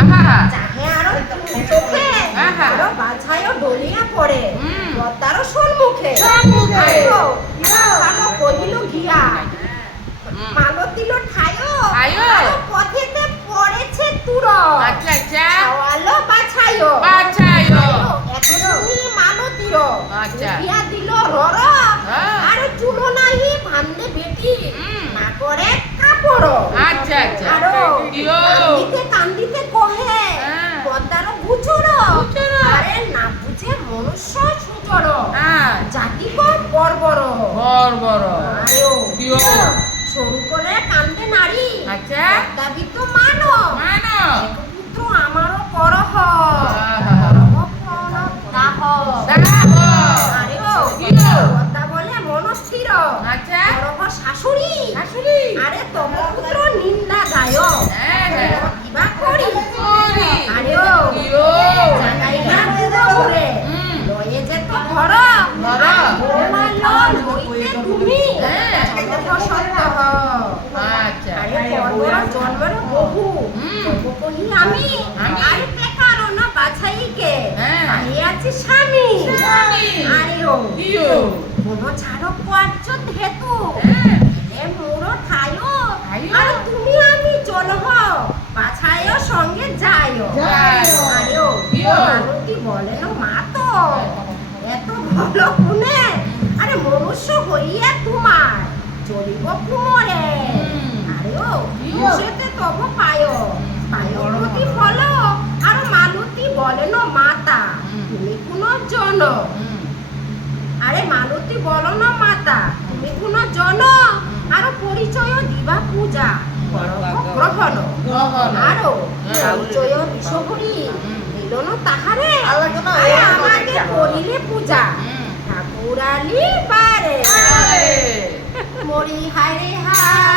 আহা। চোখে। আহা। ডলিয়া পড়ে হুম। সম্মুখে। ভালো কহিল গিয়া মালতিল ঠায়ো। পথেতে পড়েছে তুর। আচ্ছা আচ্ছা। খাওয়ালো বাছাইও। বাছাইও। এত মালতির আচ্ছা। গিয়া দিল রর হ্যাঁ। আর চুলো নাহি ভান্দে বেটি। না করে কাপড় আচ্ছা আচ্ছা। আরও ইয়ো। সরু করে কান্দে নারী। আচ্ছা। দাবি তো মানো। মানো। পুত্র আমারও দাও। বলে মনস্থির আচ্ছা। শাশুড়ি। শাশুড়ি। আরে তোমার পুত্র নিন্দা গায় হ্যাঁ হ্যাঁ কিবা করি করি আরেও ইয়ো। জাগাইয়া পুরো ঘুরে হুম। লয়ে যে তো ঘর ঘর। বৌমালো লইতে তুমি হ্যাঁ। সতর্ক সত্য হ আচ্ছা আরে পর্বর জন্মের বহু কহি আমি আমি। আরে বেকার না বাছাইকে হ্যাঁ। আমি আছি স্বামী স্বামী। আরে কোন ছাড়ো কোয়াচ্ছ হেতু হ্যাঁ। এ মোরো থায়ো থায়ো। আর তুমি আমি চলো বাছাইও সঙ্গে যাইও যাইও। আরে ও। মারুতি বলেন মা তো এত ভালো গুণে আরে মনুষ্য হইয়া তোমার চলিব কুমরে। ইয়ো। তব পায় পায় প্রতি ফল আর মালতী বলেন মাতা তুমি কোন জন আরে মালতী বলো মাতা তুমি কোন জন আর পরিচয় দিবা পূজা গ্রহণ গ্রহণ। আরও। পরিচয় বিষহরি হুম। তাহারে আলাদা আরে না, আমাকে করিলে পূজা ঠাকুরালি বারে মরি রে হায়